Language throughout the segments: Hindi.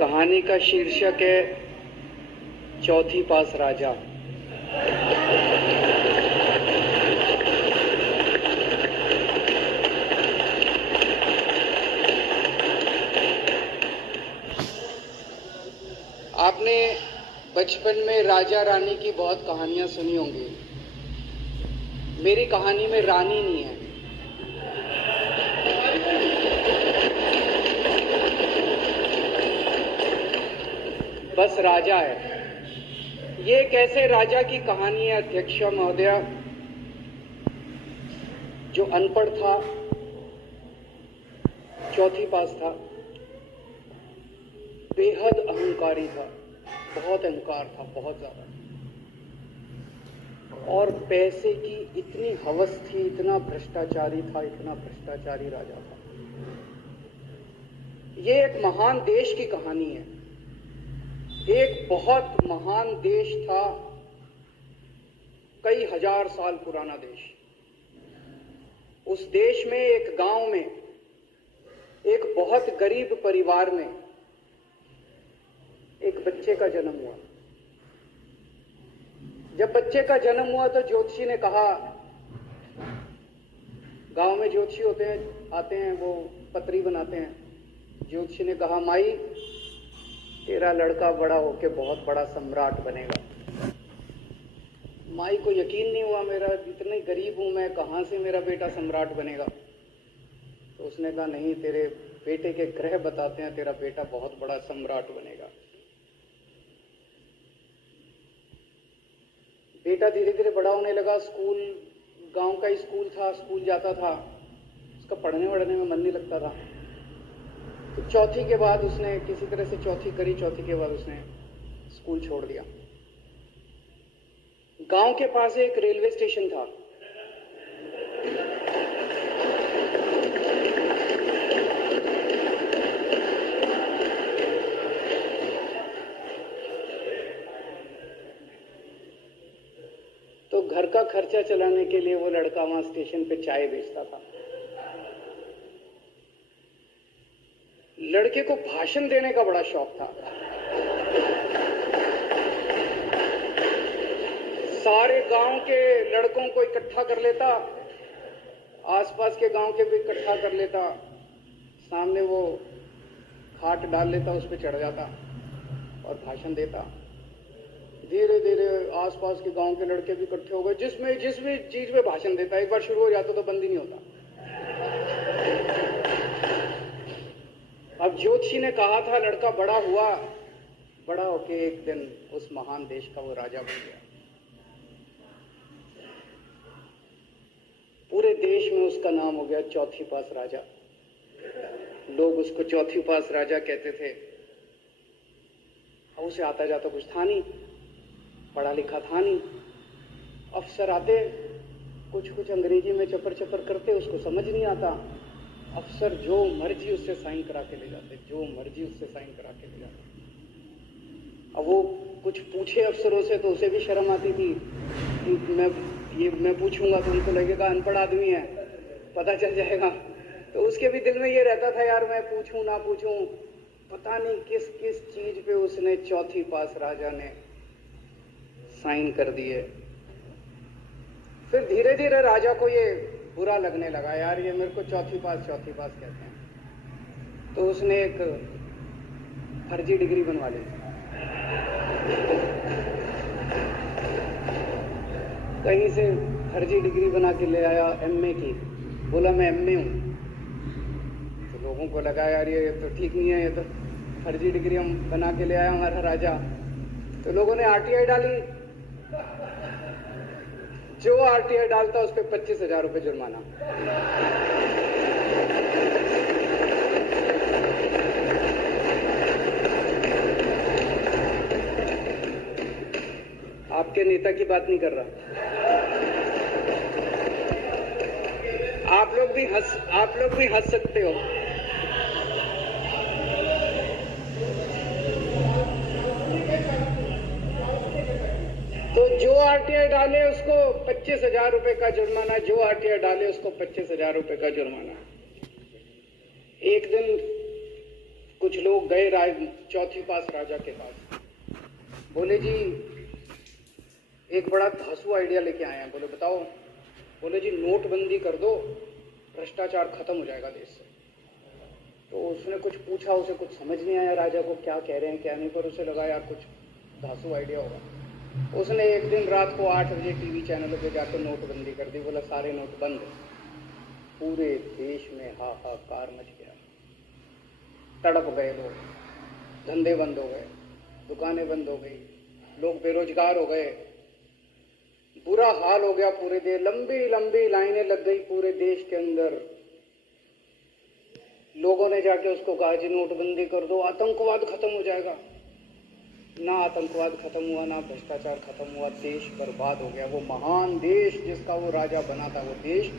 कहानी का शीर्षक है चौथी पास राजा। आपने बचपन में राजा रानी की बहुत कहानियां सुनी होंगी। मेरी कहानी में रानी नहीं है, बस राजा है। ये कैसे राजा की कहानी है अध्यक्ष महोदय, जो अनपढ़ था, चौथी पास था, बेहद अहंकारी था, बहुत अहंकार था, बहुत ज्यादा, और पैसे की इतनी हवस थी, इतना भ्रष्टाचारी था, इतना भ्रष्टाचारी राजा था। ये एक महान देश की कहानी है। एक बहुत महान देश था, कई हजार साल पुराना देश। उस देश में एक गांव में एक बहुत गरीब परिवार में एक बच्चे का जन्म हुआ। जब बच्चे का जन्म हुआ तो ज्योतिषी ने कहा, गांव में ज्योतिषी होते हैं, आते हैं, वो पत्री बनाते हैं। ज्योतिषी ने कहा, माई तेरा लड़का बड़ा होके बहुत बड़ा सम्राट बनेगा। माई को यकीन नहीं हुआ, मेरा इतना गरीब हूं मैं, कहां से मेरा बेटा सम्राट बनेगा। तो उसने कहा, नहीं, तेरे बेटे के ग्रह बताते हैं तेरा बेटा बहुत बड़ा सम्राट बनेगा। बेटा धीरे धीरे बड़ा होने लगा। स्कूल, गांव का ही स्कूल था, स्कूल जाता था, उसका पढ़ने वढ़ने में मन नहीं लगता था। तो चौथी के बाद उसने किसी तरह से चौथी करी, चौथी के बाद उसने स्कूल छोड़ दिया। गांव के पास एक रेलवे स्टेशन था। तो घर का खर्चा चलाने के लिए वो लड़का वहां स्टेशन पे चाय बेचता था। लड़के को भाषण देने का बड़ा शौक था। सारे गांव के लड़कों को इकट्ठा कर लेता, आसपास के गांव के भी इकट्ठा कर लेता, सामने वो खाट डाल लेता, उस पर चढ़ जाता और भाषण देता। धीरे धीरे आसपास के गांव के लड़के भी इकट्ठे हो गए। जिस भी चीज में भाषण देता, एक बार शुरू हो जाता तो बंद ही नहीं होता। अब ज्योतिषी ने कहा था, लड़का बड़ा हुआ, बड़ा होके एक दिन उस महान देश का वो राजा बन गया। पूरे देश में उसका नाम हो गया चौथी पास राजा। लोग उसको चौथी पास राजा कहते थे। अब उसे आता जाता कुछ था नहीं, पढ़ा लिखा था नहीं। अफसर आते, कुछ अंग्रेजी में चपर चपर करते, उसको समझ नहीं आता। अफसर जो मर्जी उससे साइन करा के ले जाते, जो मर्जी उससे साइन करा के ले जाते। अब वो कुछ पूछे अफसरों से तो उसे भी शर्म आती थी कि मैं पूछूंगा तो उनको लगेगा अनपढ़ आदमी है, पता चल जाएगा। तो उसके भी दिल में ये रहता था, यार मैं पूछूं ना पूछूं। पता नहीं किस किस चीज पे उसने चौथी पास राजा ने साइन कर दिए। फिर धीरे धीरे राजा को ये बुरा लगने लगा, यार ये मेरे को चौथी पास कहते हैं। तो उसने एक फर्जी डिग्री बनवा ली। कहीं से फर्जी डिग्री बना के ले आया एमए की। बोला मैं एमए हूं। तो लोगों को लगा, यार ये तो ठीक नहीं है, ये तो फर्जी डिग्री हम बना के ले आया हमारा राजा। तो लोगों ने आरटीआई डाली। जो आरटीआई डालता उस पर 25,000 रुपये जुर्माना। आपके नेता की बात नहीं कर रहा। आप लोग भी हंस सकते हो। तो जो आरटीआई डाले उसको 25,000 रुपए का जुर्माना, जो आरटीआई डाले उसको 25,000 रुपए का जुर्माना। एक दिन कुछ लोग गए चौथी पास राजा के पास। बोले जी एक बड़ा धांसू आइडिया लेके आए हैं। बोले बताओ। बोले जी नोटबंदी कर दो, भ्रष्टाचार खत्म हो जाएगा देश से। तो उसने कुछ पूछा, उसे कुछ समझ नहीं आया राजा को क्या कह रहे हैं क्या नहीं, पर उसे लगा यार कुछ धांसू आइडिया होगा। उसने एक दिन रात को 8 बजे टीवी चैनलों पे जाकर नोटबंदी कर दी। बोला सारे नोट बंद। पूरे देश में हाहाकार मच गया, तड़प गए लोग, धंधे बंद हो गए, दुकानें बंद हो गई, लोग बेरोजगार हो गए, बुरा हाल हो गया पूरे देश। लंबी लंबी लाइनें लग गई पूरे देश के अंदर। लोगों ने जाके उसको कहा जी नोटबंदी कर दो, आतंकवाद खत्म हो जाएगा। ना आतंकवाद खत्म हुआ, ना भ्रष्टाचार खत्म हुआ, देश बर्बाद हो गया। वो महान देश जिसका वो राजा बना था, वो देश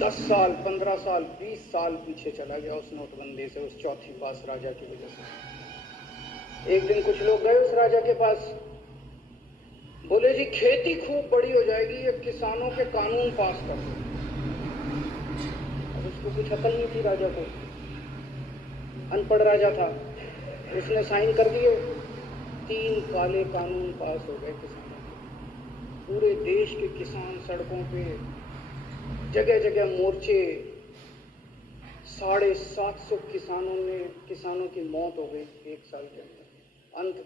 10 साल 15 साल 20 साल पीछे चला गया उस नोटबंदी से, उस चौथी पास राजा की वजह से। एक दिन कुछ लोग गए उस राजा के पास। बोले जी खेती खूब बड़ी हो जाएगी, ये किसानों के कानून पास कर दो। अब उसको कुछ अकल नहीं थी राजा को, अनपढ़ राजा था। उसने साइन कर दिए, 3 काले कानून पास हो गए किसानों के। पूरे देश के किसान सड़कों पे, जगह जगह मोर्चे, 750 किसानों की मौत हो गई 1 साल के अंदर।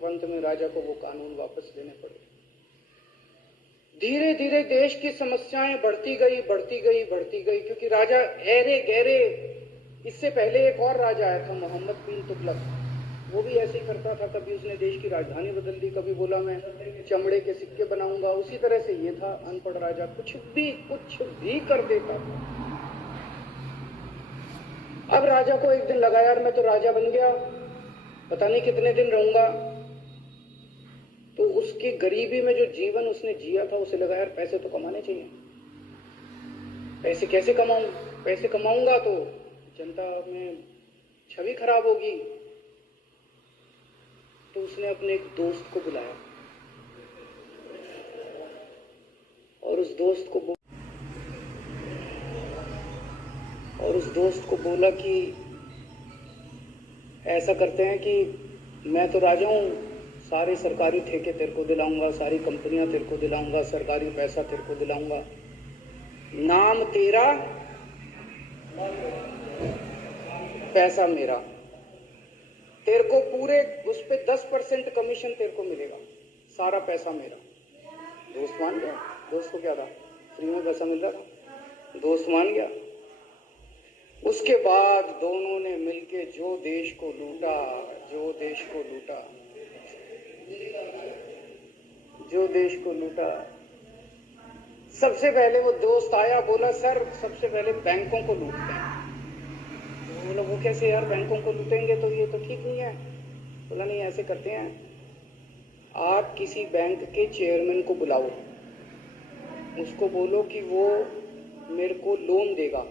अंत में राजा को वो कानून वापस लेने पड़े। धीरे धीरे देश की समस्याएं बढ़ती गई, क्योंकि राजा ऐरे गहरे। इससे पहले एक और राजा आया था, मोहम्मद बिन तुगलक। वो भी ऐसे ही करता था, कभी उसने देश की राजधानी बदल दी, कभी बोला मैं चमड़े के सिक्के बनाऊंगा। उसी तरह से ये था अनपढ़ राजा, कुछ भी कर देता था। अब राजा को एक दिन लगा यार मैं तो राजा बन गया, पता नहीं कितने दिन रहूंगा। तो उसकी गरीबी में जो जीवन उसने जिया था, उसे लगा यार पैसे तो कमाने चाहिए। पैसे कैसे कमाऊं? पैसे कमाऊंगा तो जनता में छवि खराब होगी। तो उसने अपने एक दोस्त को बुलाया और उस दोस्त को बोला कि ऐसा करते हैं कि मैं तो राजा हूं, सारे सरकारी ठेके तेरे को दिलाऊंगा, सारी कंपनियां तेरे को दिलाऊंगा, सरकारी पैसा तेरे को दिलाऊंगा। नाम तेरा, पैसा मेरा। तेरे को पूरे उस पे 10% कमीशन तेरे को मिलेगा, सारा पैसा मेरा। दोस्त मान गया। दोस्त को क्या था, फ्री में पैसा मिल रहा था, दोस्त मान गया। उसके बाद दोनों ने मिलके जो देश को लूटा, सबसे पहले वो दोस्त आया, बोला सर सबसे पहले बैंकों को लूटते हैं। तो बोला वो कैसे यार, बैंकों को लूटेंगे तो ये तो ठीक नहीं है। बोला नहीं ऐसे करते हैं, आप किसी बैंक के चेयरमैन को बुलाओ, उसको बोलो कि वो मेरे को लोन देगा।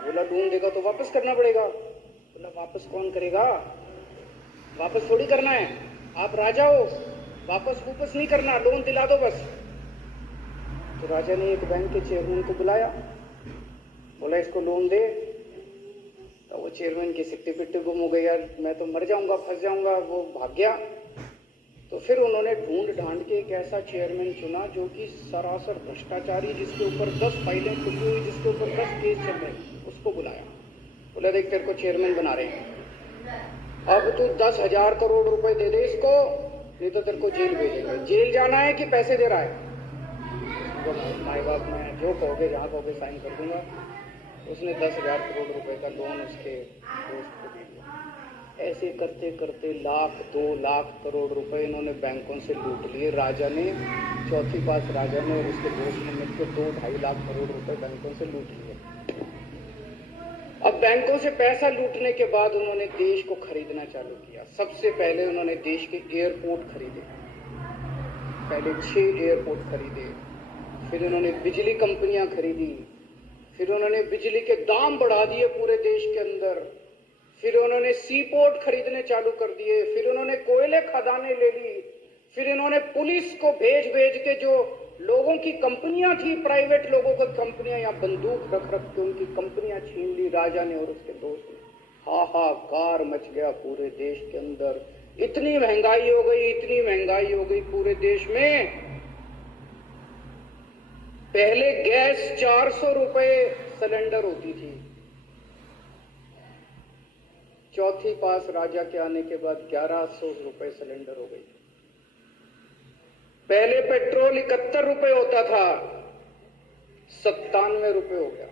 बोला लोन देगा तो वापस करना पड़ेगा। बोला वापस कौन करेगा, वापस थोड़ी करना है, आप राजा हो, वापस नहीं करना, लोन दिला दो बस। तो राजा ने एक बैंक के चेयरमैन को बुलाया, बोला इसको लोन दे। तो वो चेयरमैन की सिट्टी पिट्टी गुम हो गई, यार मैं तो मर जाऊंगा, फंस जाऊंगा, वो भाग गया। तो फिर उन्होंने ढूंढ ढांड के एक ऐसा चेयरमैन चुना जो कि सरासर भ्रष्टाचारी, जिसके ऊपर 10 फाइलें खुली हुई, जिसके ऊपर 10 केस चल रहे, उसको बुलाया। बोला देख तेरे को चेयरमैन बना रहे हैं, अब तू 10,000 करोड़ रुपए दे दे इसको, नहीं तो तेरे को जेल भेजेगा। जेल जाना है कि पैसे दे रहा है? तो माई बाप मैं जो कहोगे, जहाँ कहोगे साइन कर दूंगा। उसने 10,000 करोड़ रुपए का लोन उसके दोस्त को दे दिया। ऐसे करते करते 1,00,000 2 लाख करोड़ रुपए इन्होंने बैंकों से लूट लिए। राजा ने, चौथी पास राजा ने और उसके दोस्त ने मिलकर 2-2.5 लाख करोड़ रुपए बैंकों से लूट लिए। अब बैंकों से पैसा लूटने के बाद उन्होंने देश को खरीदना चालू किया। सबसे पहले उन्होंने देश के एयरपोर्ट खरीदे, पहले 6 एयरपोर्ट खरीदे। फिर उन्होंने बिजली कंपनियां खरीदी, फिर उन्होंने बिजली के दाम बढ़ा दिए पूरे देश के अंदर। फिर उन्होंने सी पोर्ट खरीदने चालू कर दिए, फिर उन्होंने कोयले खदानें ले ली, फिर इन्होंने पुलिस को भेज के जो लोगों की कंपनियां थी, प्राइवेट लोगों की कंपनियां, या बंदूक रख के उनकी कंपनियां छीन ली राजा ने और उसके दोस्त ने। हाहाकार मच गया पूरे देश के अंदर। इतनी महंगाई हो गई, इतनी महंगाई हो गई पूरे देश में। पहले गैस 400 रुपए सिलेंडर होती थी, चौथी पास राजा के आने के बाद 1100 रुपए सिलेंडर हो गई। पहले पेट्रोल 71 रुपए होता था, 97 रुपए हो गया।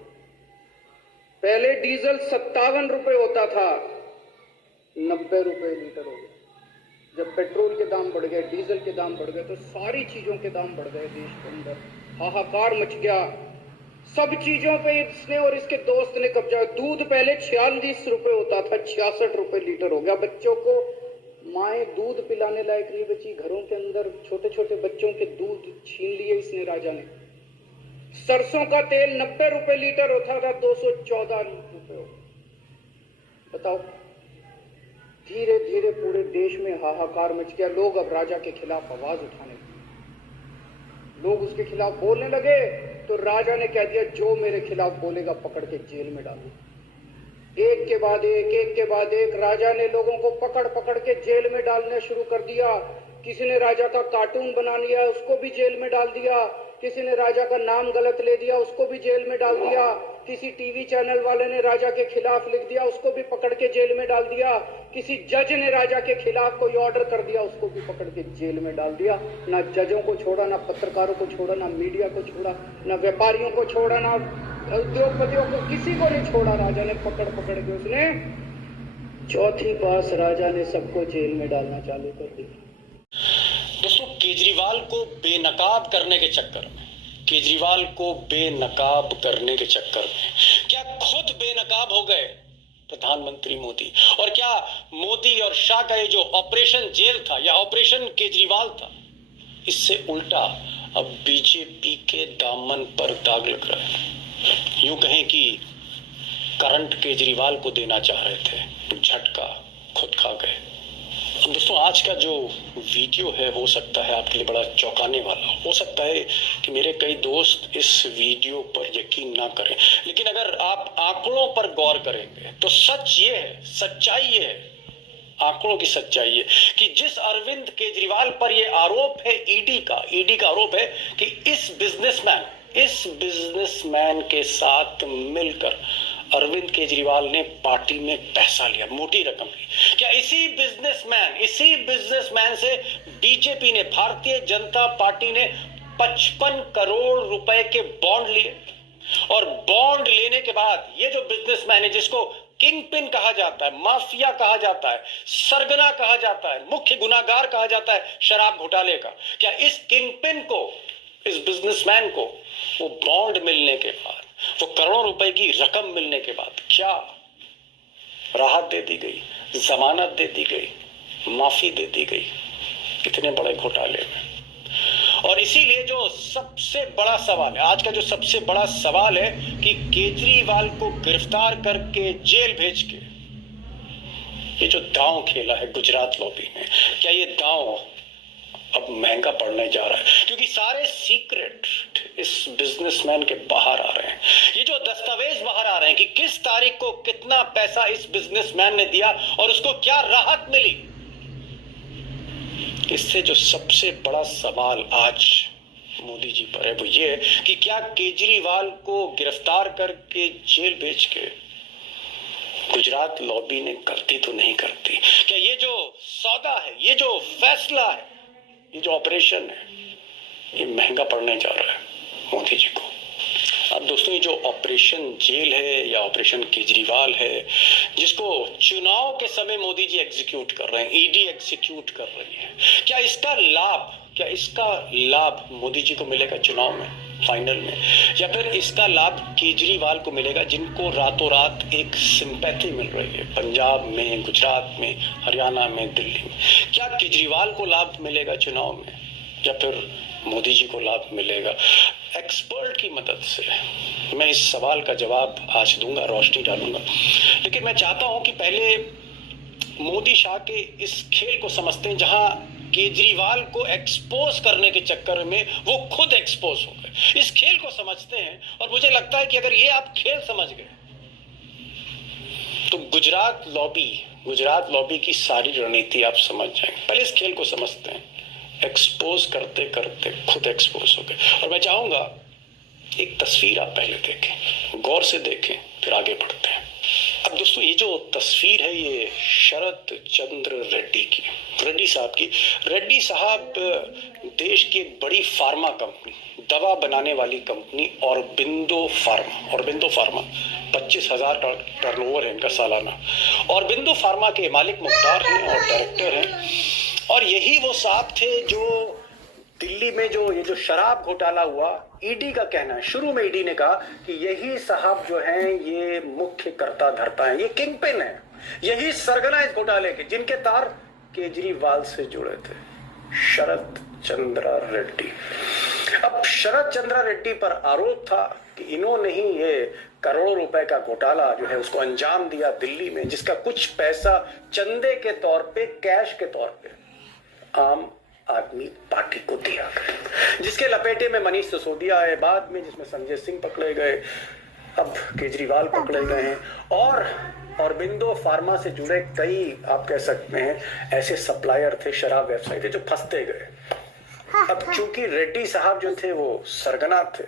पहले डीजल 57 रुपए होता था, 90 रुपए लीटर हो गया। जब पेट्रोल के दाम बढ़ गए, डीजल के दाम बढ़ गए, तो सारी चीजों के दाम बढ़ गए देश के अंदर। हाहाकार मच गया। सब चीजों पे इसने और इसके दोस्त ने कब्जा। दूध पहले 46 रुपए होता था, 66 रुपए लीटर हो गया। बच्चों को माएँ दूध पिलाने लायक नहीं बची। घरों के अंदर छोटे छोटे बच्चों के दूध छीन लिए इसने, राजा ने। सरसों का तेल 90 रुपए लीटर होता था, 214 रुपए हो गया। बताओ, धीरे धीरे पूरे देश में हाहाकार मच गया। लोग अब राजा के खिलाफ आवाज उठाने लगे, लोग उसके खिलाफ बोलने लगे। तो राजा ने कह दिया, जो मेरे खिलाफ बोलेगा पकड़ के जेल में डालो। एक के बाद एक राजा ने लोगों को पकड़ पकड़ के जेल में डालना शुरू कर दिया। किसी ने राजा का कार्टून बना लिया, उसको भी जेल में डाल दिया। किसी ने राजा का नाम गलत ले दिया, उसको भी जेल में डाल दिया। किसी टीवी चैनल वाले ने राजा के खिलाफ लिख दिया, उसको भी पकड़ के जेल में डाल दिया। किसी जज ने राजा के खिलाफ कोई ऑर्डर कर दिया, उसको भी पकड़ के जेल में डाल दिया। ना जजों को छोड़ा, ना पत्रकारों को छोड़ा, ना मीडिया को छोड़ा, ना व्यापारियों को छोड़ा, ना उद्योगपतियों को, किसी को नहीं छोड़ा। राजा ने पकड़ पकड़ के उसने चौथी पास राजा ने सबको जेल में डालना चालू कर दिया। दोस्तों, केजरीवाल को बेनकाब करने के चक्कर में, केजरीवाल को बेनकाब करने के चक्कर में क्या खुद बेनकाब हो गए प्रधानमंत्री मोदी? और क्या मोदी और शाह का ये जो ऑपरेशन जेल था या ऑपरेशन केजरीवाल था, इससे उल्टा अब बीजेपी के दामन पर दाग लग रहा है। यूं कहें कि करंट केजरीवाल को देना चाह रहे थे, झटका खुद खा गए। अब दोस्तों, आज का जो वीडियो है हो सकता है आपके लिए बड़ा चौंकाने वाला। हो सकता है कि मेरे कई दोस्त इस वीडियो पर यकीन ना करें, लेकिन अगर आप आंकड़ों पर गौर करेंगे तो सच ये है, सच्चाई ये है, आंकड़ों की सच्चाई है कि जिस अरविंद केजरीवाल पर यह आरोप है, ईडी का आरोप है कि इस बिजनेसमैन के साथ मिलकर अरविंद केजरीवाल ने पार्टी में पैसा लिया, मोटी रकम ली। क्या इसी बिजनेसमैन से बीजेपी ने, भारतीय जनता पार्टी ने 55 करोड़ रुपए के बॉन्ड लिए? और बॉन्ड लेने के बाद ये जो बिजनेसमैन है, जिसको किंग पिन कहा जाता है, माफिया कहा जाता है, सरगना कहा जाता है, मुख्य गुनाहगार कहा जाता है शराब घोटाले का, क्या इस किंग पिन को, इस बिजनेसमैन को वो बॉन्ड मिलने के बाद, वो करोड़ों रुपए की रकम मिलने के बाद क्या राहत दे दी गई, जमानत दे दी गई, माफी दे दी गई इतने बड़े घोटाले में? और इसीलिए जो सबसे बड़ा सवाल है, आज का जो सबसे बड़ा सवाल है कि केजरीवाल को गिरफ्तार करके जेल भेज के ये जो दांव खेला है गुजरात लॉबी ने, क्या ये दांव अब महंगा पड़ने जा रहा है? क्योंकि सारे सीक्रेट इस बिजनेसमैन के बाहर आ रहे हैं। ये जो दस्तावेज बाहर आ रहे हैं कि किस तारीख को कितना पैसा इस बिजनेसमैन ने दिया और उसको क्या राहत मिली, इससे जो सबसे बड़ा सवाल आज मोदी जी पर है वो ये है कि क्या केजरीवाल को गिरफ्तार करके जेल भेज के गुजरात लॉबी ने गलती तो नहीं करती? क्या ये जो सौदा है, ये जो फैसला है, ये जो ऑपरेशन है, ये महंगा पड़ने जा रहा है मोदी जी को? अब दोस्तों, ये जो ऑपरेशन जेल है या ऑपरेशन केजरीवाल है, जिसको चुनाव के समय मोदी जी एग्जीक्यूट कर रहे हैं, ईडी एग्जीक्यूट कर रही है, क्या इसका लाभ मोदी जी को मिलेगा चुनाव में, फाइनल में? या फिर इसका लाभ केजरीवाल को मिलेगा, जिनको रातों रात एक सिंपैथी मिल रही है पंजाब में, गुजरात में, हरियाणा में, दिल्ली में? क्या केजरीवाल को लाभ मिलेगा चुनाव में या फिर मोदी जी को लाभ मिलेगा? एक्सपर्ट की मदद से मैं इस सवाल का जवाब आज दूंगा, रोशनी डालूंगा। लेकिन मैं चाहता हूं कि पहले मोदी शाह के इस खेल को समझते हैं, जहां केजरीवाल को एक्सपोज करने के चक्कर में वो खुद एक्सपोज हो गए। इस खेल को समझते हैं और मुझे लगता है कि अगर ये आप खेल समझ गए तो गुजरात लॉबी की सारी रणनीति आप समझ जाएंगे। पहले इस खेल को समझते हैं। एक्सपोज करते करते खुद एक्सपोज हो गए। और मैं चाहूंगा एक तस्वीर आप पहले देखें, गौर से देखें, फिर आगे बढ़ते हैं। अब दोस्तों, ये जो तस्वीर है ये शरद चंद्र रेड्डी की, रेड्डी साहब की। रेड्डी साहब देश की एक बड़ी फार्मा कंपनी, दवा बनाने वाली कंपनी ऑरबिंदो फार्मा 25,000 का टर्नओवर है इनका सालाना। ऑरबिंदो फार्मा के मालिक मुख्तार हैं और डायरेक्टर हैं। और यही वो साहब थे जो दिल्ली में ये जो शराब घोटाला हुआ, ईडी का कहना है, शुरू में ईडी ने कहा कि यही साहब जो हैं ये मुख्य कर्ता धर्ता है, ये किंग पिन है, यही सरगना इस घोटाले के, जिनके तार केजरीवाल से जुड़े थे, शरद चंद्र रेड्डी। अब शरद चंद्र रेड्डी पर आरोप था कि इन्होंने ही ये करोड़ों रुपए का घोटाला जो है उसको अंजाम दिया दिल्ली में, जिसका कुछ पैसा चंदे के तौर पे, कैश के तौर पे आम आदमी पार्टी को दिया गया, जिसके लपेटे में मनीष सिसोदिया है, बाद में जिसमें संजय सिंह पकड़े गए, अब केजरीवाल पकड़े गए हैं, और ऑरबिंदो फार्मा से जुड़े कई, आप कह सकते हैं, ऐसे सप्लायर थे, शराब व्यवसायी थे जो फंसते गए। अब चूंकि रेड्डी साहब जो थे वो सरगना थे,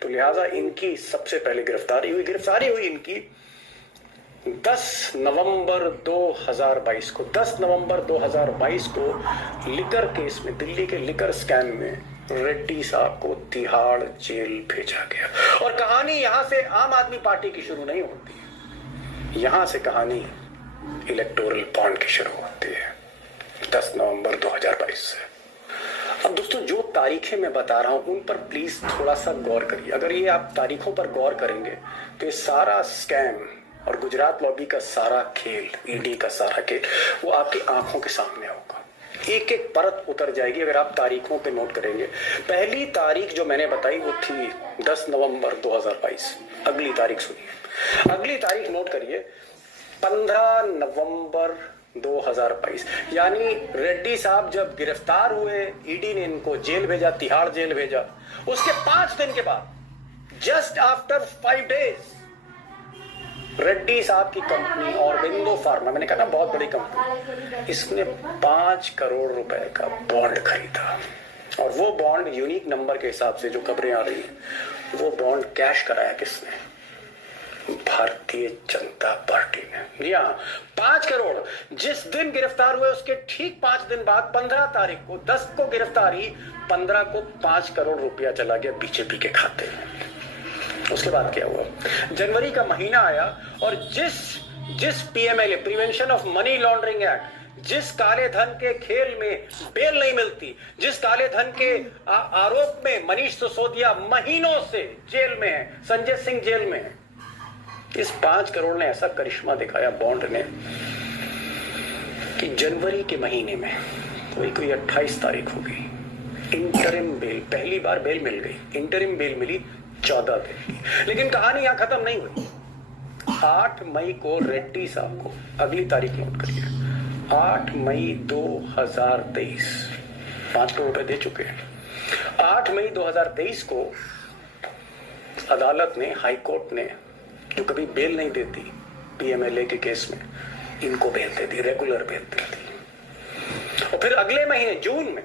तो लिहाजा इनकी सबसे पहले गिरफ्तारी हुई इनकी 10 नवंबर 2022 को। 10 नवंबर 2022 को लिकर केस में, दिल्ली के लिकर स्कैम में रेड्डी साहब को तिहाड़ जेल भेजा गया। और कहानी यहां से आम आदमी पार्टी की शुरू नहीं होती, यहां से कहानी इलेक्टोरल बॉन्ड की शुरू होती है 10 नवंबर 2022 से। अब दोस्तों, जो तारीखें मैं बता रहा हूं उन पर प्लीज थोड़ा सा गौर करिए। अगर ये आप तारीखों पर गौर करेंगे तो ये सारा स्कैम और गुजरात लॉबी का सारा खेल, ईडी का सारा खेल, वो आपकी आंखों के सामने होगा। एक एक परत उतर जाएगी अगर आप तारीखों पे नोट करेंगे। पहली तारीख जो मैंने बताई वो थी 10 नवंबर 2022। अगली तारीख सुनिए, अगली तारीख नोट करिए, 15 नवंबर 2022। यानी रेड्डी साहब जब गिरफ्तार हुए, ईडी ने इनको जेल भेजा, तिहाड़ जेल भेजा, उसके 5 दिन के बाद, जस्ट आफ्टर 5 डेज, रेड्डी साहब की कंपनी ऑरबिंदो फार्मा, मैंने कहा ना बहुत बड़ी कंपनी, इसने 5 करोड़ रुपए का बॉन्ड खरीदा। और वो बॉन्ड यूनिक नंबर के हिसाब से जो खबरें आ रही हैं, वो बॉन्ड कैश कराया किसने? भारतीय जनता पार्टी ने। जी हाँ, 5 करोड़। जिस दिन गिरफ्तार हुए उसके ठीक 5 दिन बाद 15 तारीख को, 10 को गिरफ्तारी, 15 को 5 करोड़ रुपया चला गया बीजेपी के खाते में। उसके बाद क्या हुआ? जनवरी का महीना आया और जिस PMLA, prevention of money laundering act, जिस काले धन के खेल में बेल नहीं मिलती, जिस काले धन के आरोप में मनीष सिसोदिया महीनों से जेल में है, संजय सिंह जेल में है, इस 5 करोड़ ने ऐसा करिश्मा दिखाया बॉन्ड ने कि जनवरी के महीने में कोई 28 तारीख हो गई, इंटरिम बेल, पहली बार बेल मिल गई, इंटरिम बेल मिली 14 दिन की। लेकिन कहानी यहां खत्म नहीं हुई। 8 मई को रेड्डी साहब को, अगली तारीख नोट करिए, 8 मई 2023, 5 करोड़ रुपए दे चुके हैं। 8 मई 2023 को अदालत ने, हाई कोर्ट ने, जो कभी बेल नहीं देती पीएमएलए के केस में, इनको बेल दे दी, रेगुलर बेल दे दी। और फिर अगले महीने जून में,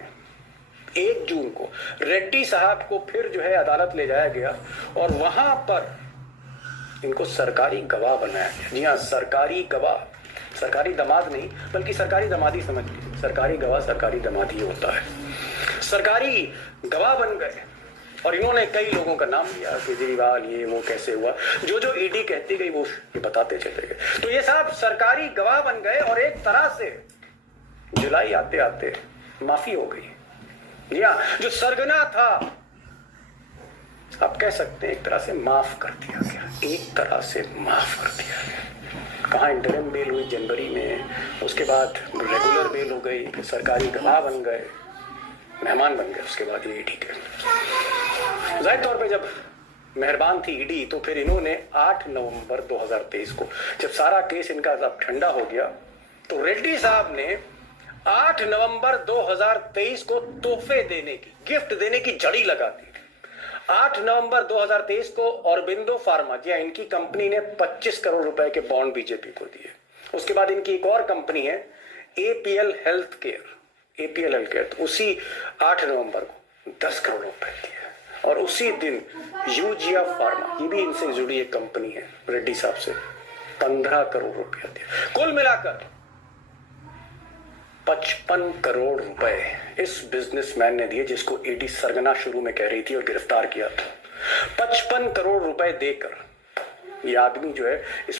1 जून को रेड्डी साहब को फिर जो है अदालत ले जाया गया और वहां पर इनको सरकारी गवाह बनाया गया। जी हाँ, सरकारी गवाह, सरकारी दामाद नहीं बल्कि सरकारी दामादी समझ लीजिए, सरकारी गवाह सरकारी दामादी होता है। सरकारी गवाह बन गए और इन्होंने कई लोगों का नाम लिया, केजरीवाल, ये वो कैसे हुआ, जो ईडी कहती गई वो ये बताते चले गए। तो ये साहब सरकारी गवाह बन गए और एक तरह से जुलाई आते आते माफी हो गई। या जो सरगना था, आप कह सकते हैं एक तरह से माफ कर दिया गया, एक तरह से माफ कर दिया गया। कहाँ इंटरिम बेल हुई जनवरी में, उसके बाद रेगुलर बेल हो गई, फिर सरकारी गवाह बन गए, मेहमान बन गए, उसके बाद ये ईडी के। जाहिर तौर पे जब मेहरबान थी ईडी, तो फिर इन्होंने 8 नवंबर 2023 को, जब सारा केस इनका अब ठंडा हो गया, तो रेड्डी साहब ने 8 नवंबर 2023 को तोहफे देने की, गिफ्ट देने की जड़ी लगा दी। 8 नवंबर 2023 को ऑरबिंदो फार्मा, जी इनकी कंपनी ने 25 करोड़ रुपए के बॉन्ड बीजेपी को दिए। उसके बाद इनकी एक और कंपनी है एपीएल हेल्थ केयर, तो उसी 8 नवंबर को 10 करोड़ रुपए दिए। और उसी दिन यूजिया फार्मा, ये भी इनसे जुड़ी एक कंपनी है रेड्डी साहब से, 15 करोड़ रुपया दिया। कुल मिलाकर 55 करोड़ रुपए इस बिजनेसमैन ने दिए, जिसको ईडी सरगना शुरू में कह रही थी और गिरफ्तार किया था। 55 करोड़ रुपए देकर ये आदमी जो है इस